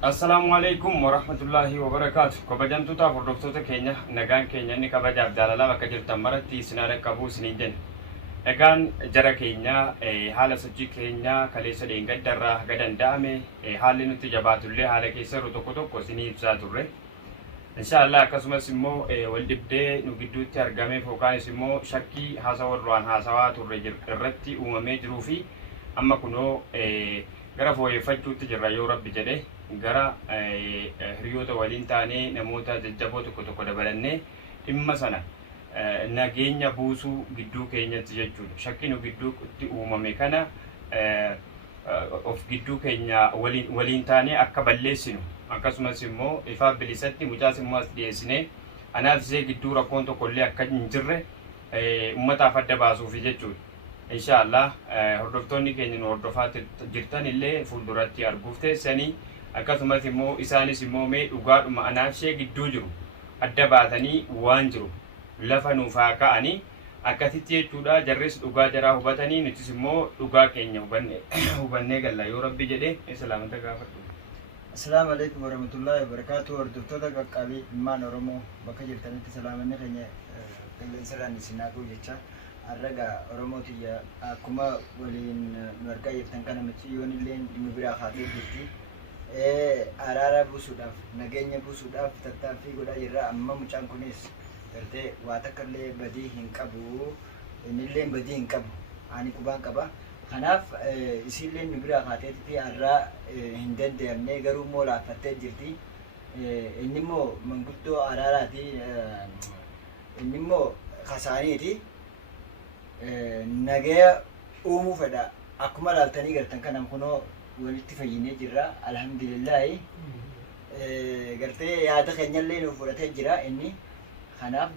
Assalamualaikum warahmatullahi wabarakatuh. Kabajamtoota hordoftoota keenya nagaan keenya inni kabajaaf jaalalaa bakka jirtan maratti isin haa qabu isiniin jenna. Egaan jara keenya haala sochii keenya kaleessa dheengaddarraa haga danda'ame haalli nutti jabaatullee haala keessa yeroo tokko tokko isinii ibsaa turre. Inshaallah akkasumas immoo wal dhibdee nu gidduutti argameef yookaanis immoo shakkii haasawaa duraan haasawaa turre irratti uumamee jiruu fi amma kunoo gara fooyyeffachuutti jirra yoo rabbi jedhe gara hiriyoota waliin taanee namoota jajjaboo tokko tokko dabalannee dhimma sana nageenya buusuu gidduu keenyatti jechuudha. Shakki nu gidduutti uumame kana of gidduu keenya waliin taanee akka balleessinu akkasumas immoo ifaaf bilisatti mucaas immoo as dhiyeessinee anaaf isee gidduu rakkoon tokkollee akka hin jirre ummataaf adda baasuufi jechuudha. Inshaallah hordoftoonni keenya nu hordofaa jirtan illee fuulduratti arguuf teessanii akkasumas immoo isaanis immoo mee dhugaadhuma anaaf ishee gidduu jiru adda baatanii waan jiru lafa nuuf haa ka'anii akkasitti jechuudha. Jarris dhugaa jaraa hubatanii nutis immoo dhugaa keenya hubannee galla yoo rabbi jedhee islaamata gaafadhu. Assalamu alaikum warahmatullahi wabarakatuh. Hordoftoota qaqqabii ilmaan Oromoo bakka jirtanitti salaamanni keenya qilleensarraan isin haa ga'u jecha arraga Oromootiya akkuma waliin margaa jirtan kana miciyyoon illee dhimma biraa kaatee jirti. Araara buusuudhaaf nageenya buusuudhaaf tattaaffii godhaa jirra. Amma mucaan kunis gartee waa takka illee badii hin qabu, innillee badii hin qabu, ani qubaan qaba. Kanaaf isiillee nu biraa kaateetti har'aa hin danda'amne garuu immoo laaffattee jirti. Inni immoo manguddoo araaraati, inni immoo kasaaniiti. Nagaya uumuu fedha. Akkuma laaltanii gartan kanaan kunoo walitti fayyinee jirra. Alhamdulillahi. Gartee yaada keenyallee nuuf fudhatee jira inni. Kanaaf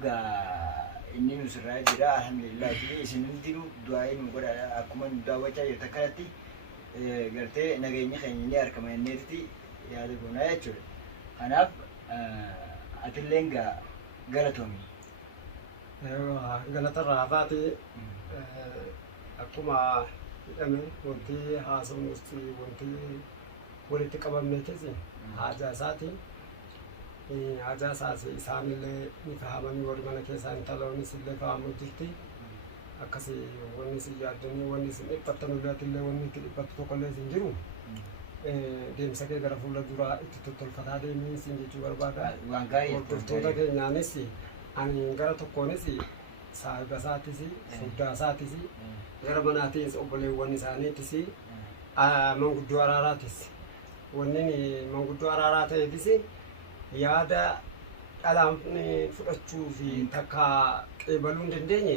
inni nu sirraa jira. Alhamdulillahi. Isin hundinuu du'aa'ii nu godha. Akkuma nu daawwachaa jirtan kanatti gartee nageenya keenya illee harkama jenneetti yaada goonaa jechuudha. Kanaaf atilleen galatoomi. Galatarraa baatee akkuma jedhame wanti haasawuus wanti walitti qabamne keessa haajaa isaati. Haajaa isaas isaanillee ni fahamanii warri mana keessaa intaloonis illee fahamu jirti. Akkasii wanni si yaaddanii wanni si dhiphattan ulaatillee wanni itti dhiphattu tokkollee hin jiru. Deemsa kee gara fuula duraa itti tottolfataa deemii siin jechuu barbaada. Hordoftoota keenyaanis ani gara tokkoonis saahiba isaatis fuddaa isaatis gara manaatis obboleewwan isaaniitis manguddoo araaraatis wanni manguddoo araaraa ta'eetis yaada dhalaan fudhachuu fi takka qeebaluu hin dandeenye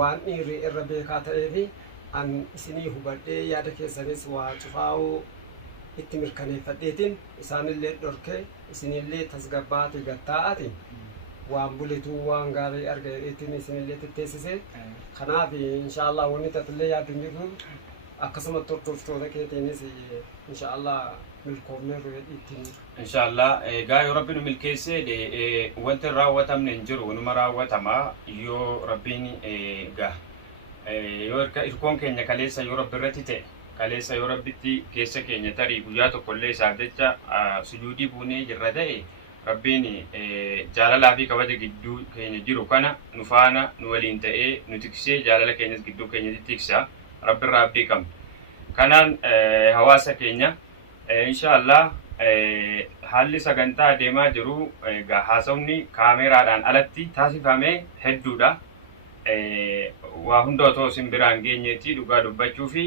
waan dhiirri irra beekaa ta'eef an isinii hubadhee yaada keessanis waa cufaa'uu itti mirkaneeffadheetiin isaanillee dhorkee isinillee tasgabbaati gattaa'ati. Waan buletu waan gaarii argateetiin isinillee tetteessise. Kanaaf inshaallah wanni tatillee yaadu hin jiru. Akkasumatti hordoftoota keetiinis inshaallah milkoomnee ittiin. Inshaallah egaa yoo rabbi nu milkeessee wanti raawwatamne hin jiru numa raawwatama yoo rabbiin egaa yoo irkoon keenya kaleessa yoo rabbi irratti ta'e kaleessa yoo rabbitti keessa keenya tarii guyyaa tokkollee isaaf jecha sujuudii buunee jirra ta'e rabbiin jaalalaa fi kabaja gidduu keenya jiru kana nu faana nu waliin ta'ee nu tiksee jaalala keenyas gidduu keenyatti tiksa rabbi irraa abdii qabna. Kanaan hawaasa keenya inshaallah haalli sagantaa adeemaa jiru haasawni kaameraadhaan alatti taasifamee hedduudha. Waa hunda otoo isin biraan geenyeetti dhugaa dubbachuu fi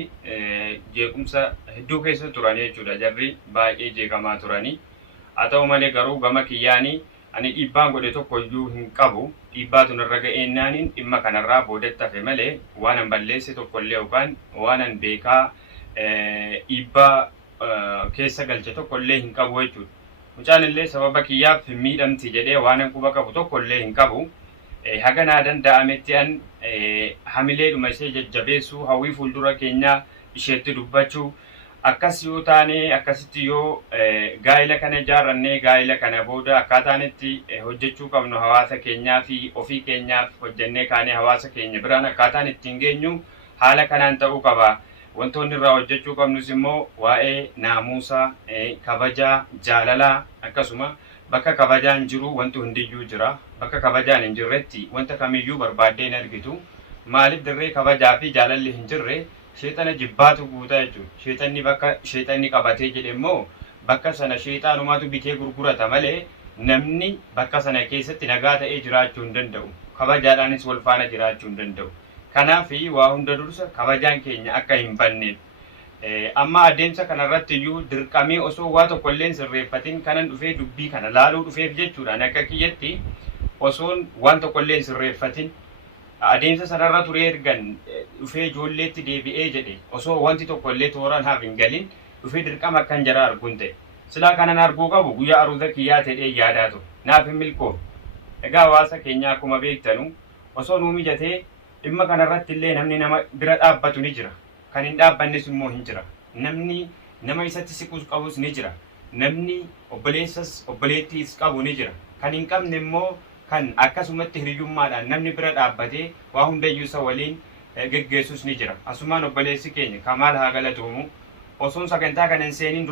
jeequmsa hedduu keessa turan jechuudha. Jarri baay'ee jeeqamaa turanii. Haa ta'u malee garuu gama kiyyaanii ani dhiibbaan godhe tokko iyyuu hin qabu. Dhiibbaatu narra ga'eennaaniin dhimma kanarraa boodatti hafe malee waan an balleesse tokkollee yookaan waan an beekaa dhiibbaa keessa galche tokkollee hin qabu jechuudha. Mucaan illee sababa kiyyaaf hin miidhamti jedhee waan an quba qabu tokkollee hin qabu. Haga naa danda'ametti an hamileedhuma ishee jajjabeessuu hawwii fuuldura keenyaa isheetti dubbachuu akkas yoo taane akkasitti yoo gaa'ila kana ijaarrannee gaa'ila kana booda akkaataan itti hojjechuu qabnu hawaasa keenyaa fi ofii keenyaaf hojjennee kaanee hawaasa keenya biraan akkaataan ittiin geenyu haala kanaan ta'uu qaba. wantoonni irraa hojjechuu qabnus immoo waa'ee naamusaa, kabajaa, jaalalaa akkasuma bakka kabajaan jiru wanti hundiyyuu jira. Bakka kabajaan hin jirretti wanta kamiyyuu barbaaddee hin argitu. Maaliif dirree kabajaa fi jaalalli hin jirre sheexana jibbaatu guutaa jechuudha. Sheexanni bakka sheexanni qabatee jedhe immoo bakka sana sheexaanumaatu bitee gurgurata malee namni bakka sana keessatti nagaa ta'ee jiraachuu hin danda'u. Kabajaadhaanis wal faana jiraachuu hin danda'u. Kanaaf waa hunda dursa kabajaan keenya akka hin banneef. Amma adeemsa kanarratti iyyuu dirqamee osoo waa tokko illee sirreeffatin kanan dhufee dubbii kana laaluu dhufeef jechuudhaan akka kiyyatti osoon waan tokko illee sirreeffatin adeemsa sanarra turee ergan dhufee ijoolleetti deebi'ee jedhe osoo wanti tokko illee tooraan haaf hin galin dhufee dirqama akkan jara arguun ta'e. Silaa kanan arguu qabu guyyaa aruuza kiyyaa ta'ee yaadaa ture. Naaf hin milkoof. Egaa hawaasa keenya akkuma beektanu osoo nuu mijatee dhimma kanarratti illee namni nama bira dhaabbatu ni jira. Kan hin dhaabbannes immoo hin jira. Namni nama isatti siquus qabus ni jira. Namni obboleessas obboleettiis qabu ni jira. Kan hin qabne immoo kan akkasumatti hiriyyummaadhaan namni bira dhaabbatee waa hundayyuu isa waliin geggeessus ni jira. Asumaan obboleessi keenya Kamaal haa galatoomu. Osoon sagantaa kana hin seeniin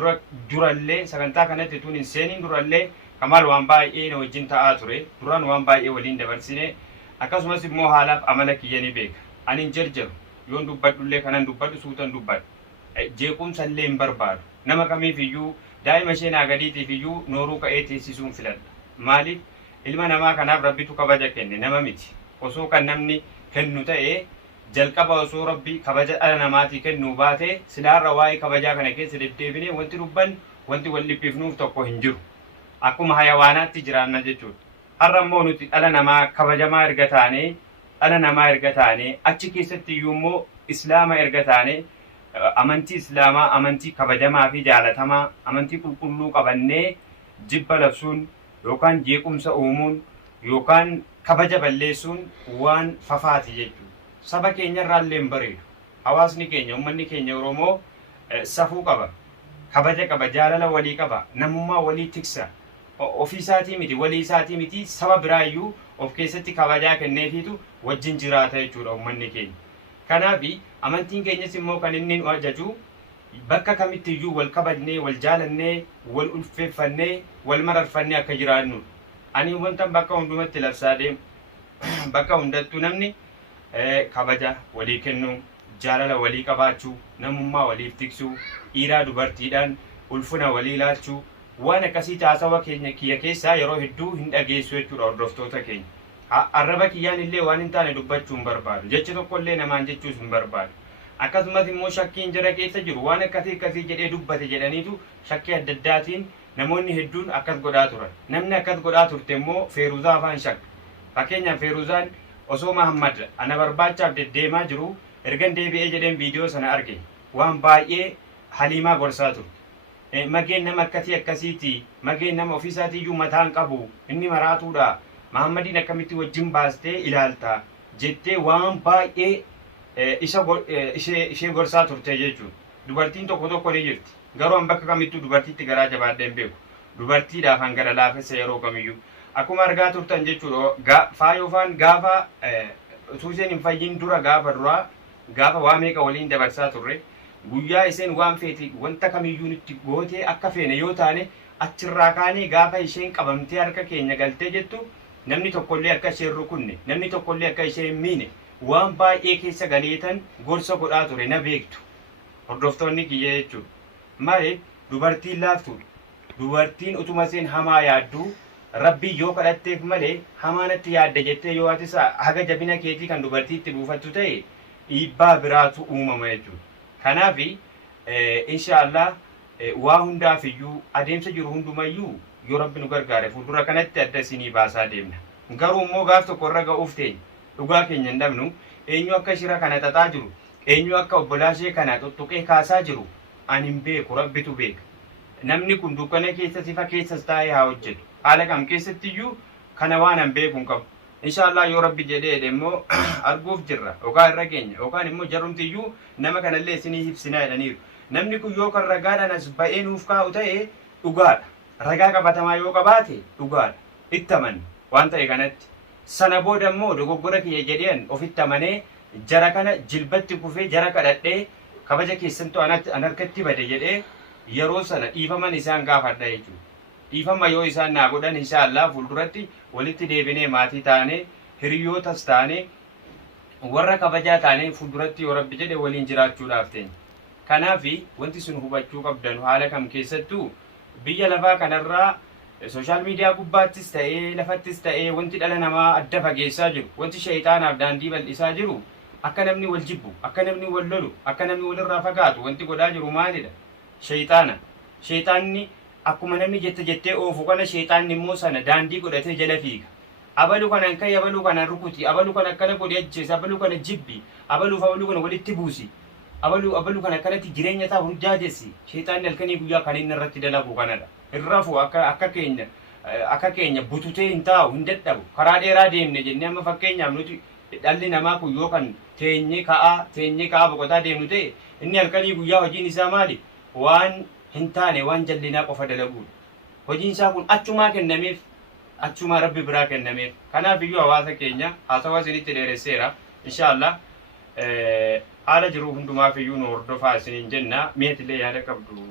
durallee sagantaa kanatti tun hin seeniin durallee Kamaal waan baay'ee na wajjin ta'aa ture. Duraan waan baay'ee waliin dabarsine akkasumas immoo haalaaf amala kiyya ni beeka. Ani hin jarjaru. Yoon dubbadhullee kanan dubbadhu suutan dubbadhu. Jeequmsa illee hin barbaadu. Nama kamiif iyyuu daa'ima ishee naa gadiitiif iyyuu nooruu ka'ee teessisuun filadha. Maaliif ilma namaa kanaaf rabbitu kabaja kenne nama miti. Osoo kan namni kennu ta'ee jalqaba osoo rabbi kabaja dhala namaatii kennuu baatee silaarra waa'ee kabajaa kana keessa deddeebinee wanti dubban wanti wal dhiphifnuuf tokko hin jiru. Akkuma hayawaanaatti jiraanna jechuudha. Har'a immoo nuti dhala namaa kabajamaa erga taanee achi keessatti iyyuu immoo islaama erga taanee amantii islaamaa amantii kabajamaa fi jaalatamaa amantii qulqulluu qabannee jibba labsuun yookaan jeequmsa uumuun yookaan kabaja balleessuun waan fafaati jechuudha. Saba keenya irraallee hin bareedu. Hawaasni keenya uummanni keenya Oromoo safuu qaba. Kabaja qaba, jaalala walii qaba, namummaa walii tiksa. Ofii isaatii miti, walii isaatii miti, saba biraayyuu of keessatti kabajaa kenneefiitu wajjin jiraata jechuudha uummanni keenya. Kanaaf amantiin keenyas immoo kan inni nu ajaju bakka kamitti iyyuu wal kabajnee, wal jaalannee, wal ulfeeffannee, wal mararfannee akka jiraannu. Ani wantan bakka hundumatti labsaa deemu bakka hundattuu namni kabaja walii kennuu, jaalala walii qabaachuu, namummaa waliif tiksuu, dhiiraa dubartiidhaan ulfina walii laachuu, waan akkasii haasawa keenya kiyya keessaa yeroo hedduu hin dhageessu jechuudha hordoftoota keenya. Arraba kiyyaan illee waan hin taane dubbachuu hin barbaadu. Jechi tokko illee namaan jechuus hin barbaadu. Akkasumas immoo shakkiin jara keessa jiru waan akkasii jedhee dubbate jedhaniitu shakkii adda addaatiin namoonni hedduun akkas godhaa turan. Namni akkas godhaa turte immoo Feeruzaa afaan shakka. Fakkeenyaaf Feeruzaan osoo Mahammad ana barbaachaaf deddeemaa jiru ergan deebi'ee jedheen viidiyoo sana arge waan baay'ee Haliimaa gorsaa turte. Mageen nama akkasiiti, mageen nama ofiisaatiiyyuu mataan qabu, inni maraatuudha. Mahammadiin akkamitti wajjin baastee ilaalta jettee waan baay'ee ishee gorsaa turte jechuudha. Dubartiin tokko ni jirti. Garuu an bakka kamittuu dubartiitti garaa jabaadhee hin beeku. Dubartiidhaaf hangara laafessa yeroo kamiyyuu. Akkuma argaa turtan jechuudha. Faayofaan gaafa utuu isheen hin fayyin dura gaafa waa meeqa waliin dabarsaa turre guyyaa isheen waan feeti wanta kamiyyuu nutti gootee akka feene yoo taane achirraa kaanee gaafa isheen qabamtee harka keenya galtee jettu namni tokkollee akka isheen rukunne namni tokkollee akka isheen miine waan baay'ee keessa galeetan gorsa godhaa ture na beektu hordoftoonni kiyya jechuudha. Maaliif dubartiin laaftuudha. Dubartiin utuma isheen hamaa yaadduu rabbii yoo kadhatteef malee hamaanatti yaadda jettee yoo ati haga jabina keetii kan dubartiitti buufattu ta'e dhiibbaa biraatu uumama jechuudha. Kanaaf inshaallah waa hundaaf iyyuu adeemsa jiru hundumayyuu yoo rabbi nu gargaare fuuldura kanatti adda isinii baasaa deemna. Garuu immoo gaaf tokko irra ga'uuf ta'e dhugaa keenya hin dhabnu eenyu akka shira kana xaxaa jiru eenyu akka obbolaashee kana tuttuqee kaasaa jiru ani hin beeku rabbitu beeka. Namni kun dukkana keessa sifa keessas taa'ee haa hojjetu. Haala kam keessatti iyyuu kana waan an beeku hin qabu. Inshaallah yoo rabbi jedhee immoo arguuf jirra yookaan irra geenya yookaan immoo jarumti iyyuu nama kanallee isinii ibsinaa jedhaniiru. Namni kun yoo kan ragaadhaan as ba'ee nuuf kaa'u ta'e dhugaadha. Ragaa qabatamaa yoo qabaate dhugaadha. Itti amanne waan ta'e kanatti. Sana booda immoo dogoggora kiyya jedheen ofitti amanee jara kana jilbatti kufee jara kadhadhee kabaja keessantu an harkatti bade jedhee yeroo sana dhiifaman isaan gaafadha jechuudha. Dhiifama yoo isaan naa godhan inshaallah fuulduratti walitti deebinee maatii taanee hiriyootas taanee warra kabajaa taanee fuulduratti yoo rabbi jedhe waliin jiraachuudhaaf teenya. Kanaaf wanti sun hubachuu qabdan haala kam keessattuu biyya lafaa kanarraa sooshaal miidiyaa gubbaattis ta'ee lafattis ta'ee wanti dhala namaa adda fageessaa jiru, wanti shayxaanaaf daandii bal'isaa jiru, akka namni wal jibbu, akka namni wal lolu, akka namni walirraa fagaatu wanti godhaa jiru maalidha? Shayxaana. Shayxaanni akkuma namni jettee oofu kana shayxaanni immoo sana daandii godhatee jala fiiga. Abalu kana kai abalu kana rukuti, abalu kana akkana godhi ajjeesa, abalu kana jibbi, abalu kana walitti buusi. Abalu kana akkanatti jireenya isaa hurjaajessi. Shayxaanni halkanii guyyaa kan inni irratti dalagu kanadha. Irrafu akka keenya bututee hin taa'u, hin dadhabu. Karaa dheeraa deemne jennee amma fakkeenyaaf nuti dhalli namaa kun yoo kan teenyee ka'aa boqotaa deemnu ta'e inni halkanii guyyaa hojiin isaa maali? Waan hin taane waan jallinaa qofa dalaguudha. Hojiin isaa kun achumaa kennameef, achumaa rabbi biraa kennameef. Kanaaf iyyuu hawaasa keenya haasawaa isinitti dheeresseera. Inshaallah haala jiru hundumaaf iyyuu nu hordofaa isiniin jenna. Meetillee yaada qabdu.